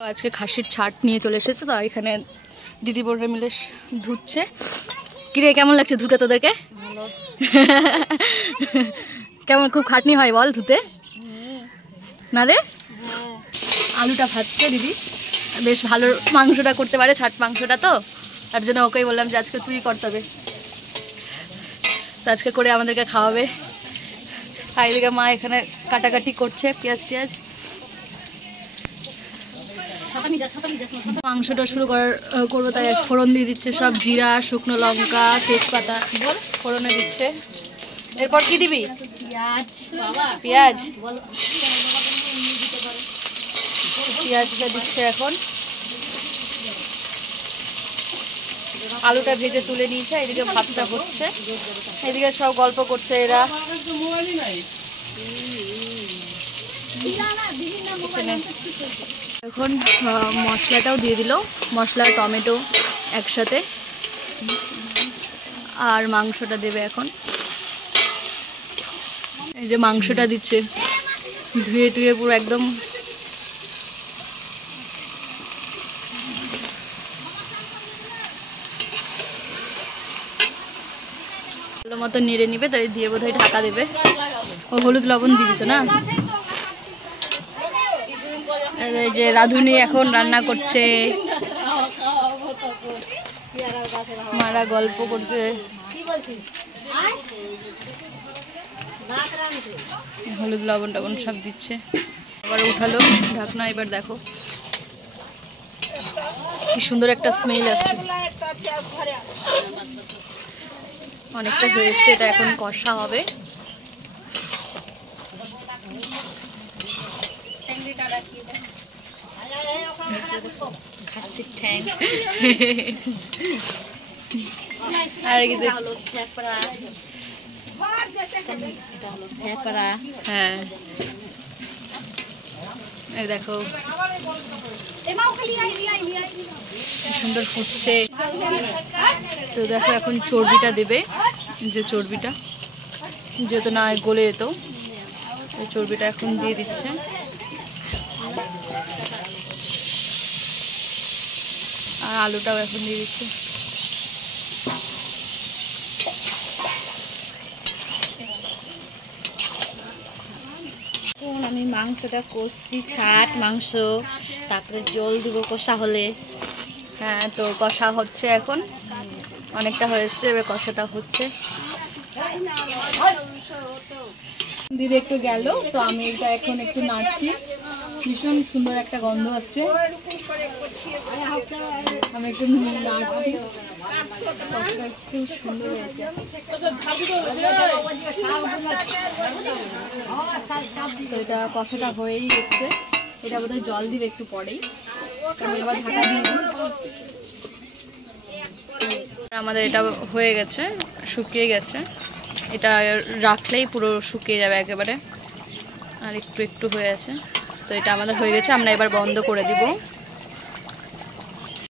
আজকে খাসির ছাট নিয়ে চলে এসেছে, তো এখানে দিদি বোনরা মিলে ধুচ্ছে। কিরে কেমন লাগছে ধুতে তোদেরকে? ভালো। কেমন খুব খাটনি হয় বল ধুতে না রে? আলুটা ভাজছে দিদি, বেশ ভালো মাংসটা করতে পারে, ছাট মাংসটা, তো তার জন্য ওকেই বললাম যে আজকে তুই করতে হবে, তো আজকে করে আমাদেরকে খাওয়াবে। আর এদিকে মা এখানে কাটাকাটি করছে পেঁয়াজ টিয়াজ। মাংসটা শুরু করবো, তাই ফোড়ন দিয়ে দিচ্ছে সব, জিরা, শুকনো লঙ্কা, তেজপাতা ফোড়নে দিচ্ছে। এরপর কি দিবি? পেঁয়াজ পেঁয়াজটা দিচ্ছে এখন। আলুটা ভেজে তুলে নিয়েছে, এদিকে ভাতটা হচ্ছে, এদিকে সব গল্প করছে এরা। এখন মশলাটাও দিয়ে দিল, মশলা টমেটো একসাথে, আর মাংসটা দেবে এখন। এই যে মাংসটা দিচ্ছে ধুয়ে টুয়ে পুরো একদম ভালো মতো নেড়ে নিবে, তাই দিয়ে বোধহয় ঢাকা দেবে। ও হলুদ লবণ দিবি তো না? এই যে রাধুনি এখন রান্না করছে, মারা গল্প করছে, হলুদ লবণ টবণ সব দিচ্ছে। আবার উঠালো ঢাকনা, এবার দেখো কি সুন্দর একটা স্মেল আসছে, অনেকটা হয়েছে। এটা এখন কষা হবে। খাসির ঠ্যাং আর হ্যাঁ, এই দেখো সুন্দর ফুটছে। তো দেখো এখন চর্বিটা দেবে, যে চর্বিটা যেহেতু না গলে যেত, এই চর্বিটা এখন দিয়ে দিচ্ছে। আর আলুটাও এখন দিয়ে দিচ্ছে। আমি মাংসটা কষছি, ছাট মাংস, তারপরে জল দিব কষা হলে। হ্যাঁ, তো কষা হচ্ছে এখন, অনেকটা হয়েছে, এবার কষাটা হচ্ছে। দিদি একটু গেল, তো আমি এটা এখন একটু নাড়ছি, ভীষণ সুন্দর একটা গন্ধ আসছে, আমি একটু নাড়ছি, কষাটা একটু সুন্দর হয়েছে। তো এটা কষাটা হয়েই এসছে, এটা বোধহয় জল দিবে একটু পরেই, আমি আবার ঢাকা দিয়ে দিই। আমাদের এটা হয়ে গেছে, শুকিয়ে গেছে, এটা রাখলেই পুরো শুকিয়ে যাবে একেবারে, আর একটু একটু হয়ে আছে। তো এটা আমাদের হয়ে গেছে, আমরা এবার বন্ধ করে দিব।